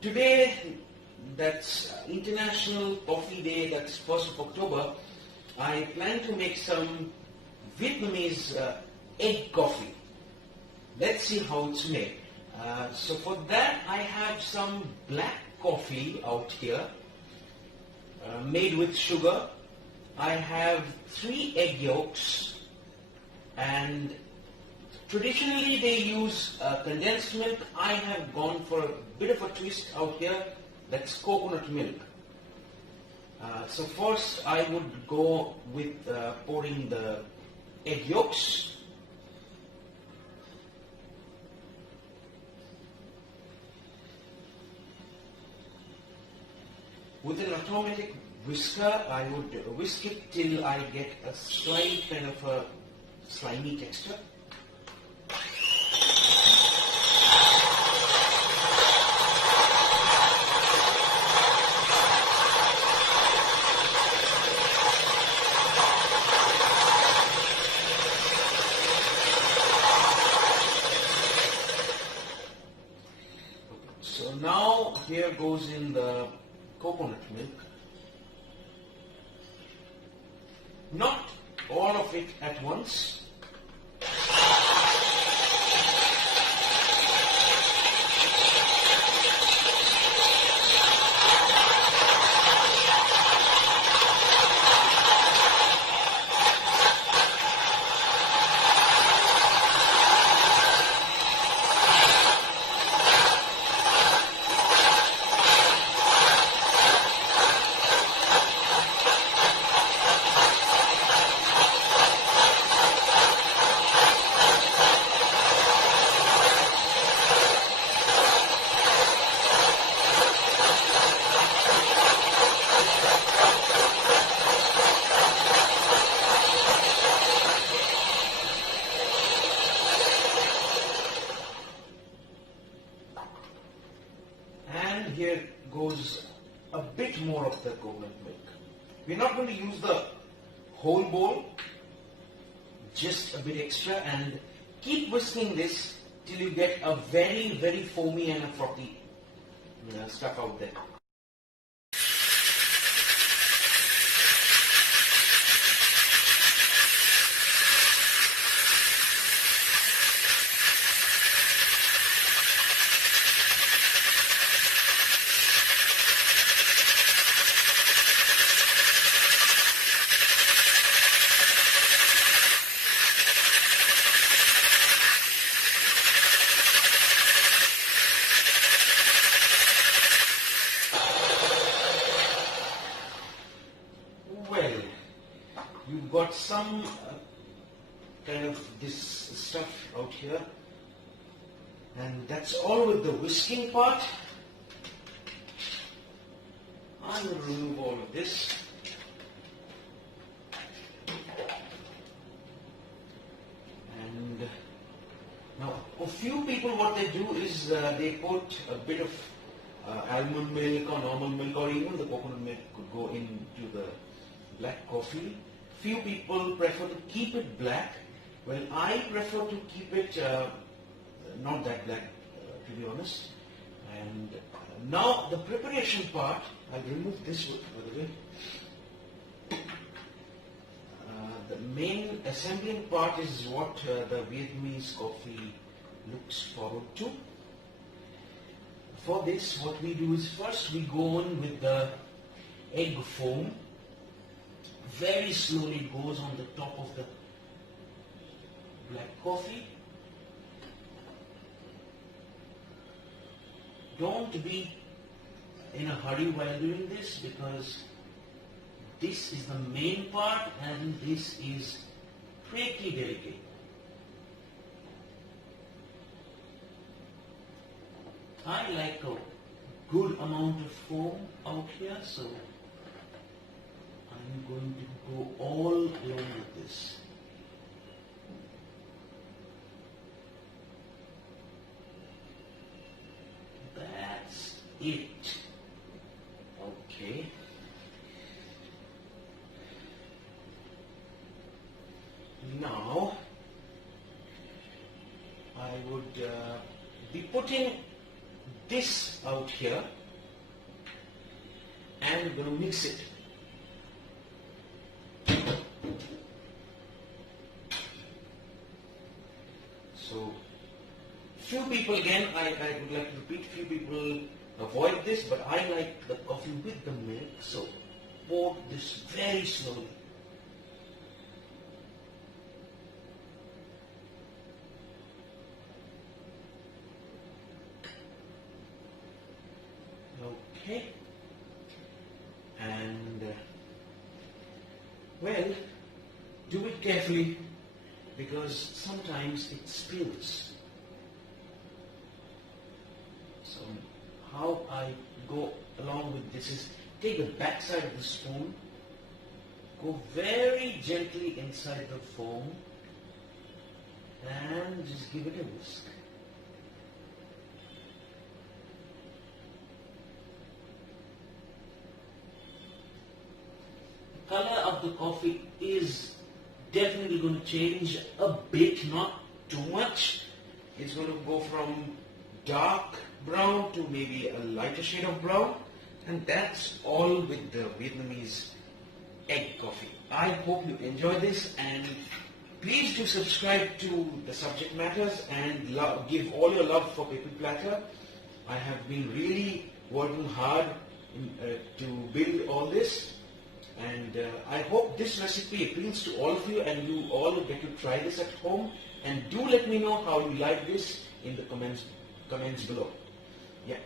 Today, that's International Coffee Day, that's 1st of October, I plan to make some Vietnamese egg coffee. Let's see how it's made. So for that I have some black coffee out here made with sugar. I have 3 egg yolks, and traditionally they use condensed milk. I have gone for a bit of a twist out here, that's coconut milk. So first I would go with pouring the egg yolks. With an automatic whisker, I would whisk it till I get a slight kind of a slimy texture. So now here goes in the coconut milk. Not all of it at once. Here goes a bit more of the coconut milk. We're not going to use the whole bowl, just a bit extra, and keep whisking this till you get a very, very foamy and a frothy stuff out there. Well, you've got some kind of this stuff out here, and that's all with the whisking part. I'm going to remove all of this. And now, a few people, what they do is they put a bit of almond milk or normal milk, or even the coconut milk could go into the black coffee. Few people prefer to keep it black. Well, I prefer to keep it not that black, to be honest. And now the preparation part, I'll remove this one, by the way. The main assembling part is what the Vietnamese coffee looks forward to. For this, what we do is first we go on with the egg foam. Very slowly it goes on the top of the black coffee. Don't be in a hurry while doing this, because this is the main part and this is pretty delicate. I like a good amount of foam out here, so I'm going to go all along with this. That's it. Okay. Now, I would be putting this out here and I'm going to mix it. So, few people, again, I would like to repeat, few people avoid this, but I like the coffee with the milk, so pour this very slowly. Okay, and well, do it carefully because sometimes it spills. So how I go along with this is take the back side of the spoon, go very gently inside the foam and just give it a whisk. The color of the coffee is definitely going to change a bit, not too much. It's going to go from dark brown to maybe a lighter shade of brown, and that's all with the Vietnamese egg coffee. I hope you enjoy this, and please do subscribe to the subject matters and give all your love for Peppy Platter. I have been really working hard to build all this, and I hope this recipe appeals to all of you and you all get to try this at home, and do let me know how you like this in the comments below. Yeah,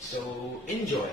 so enjoy.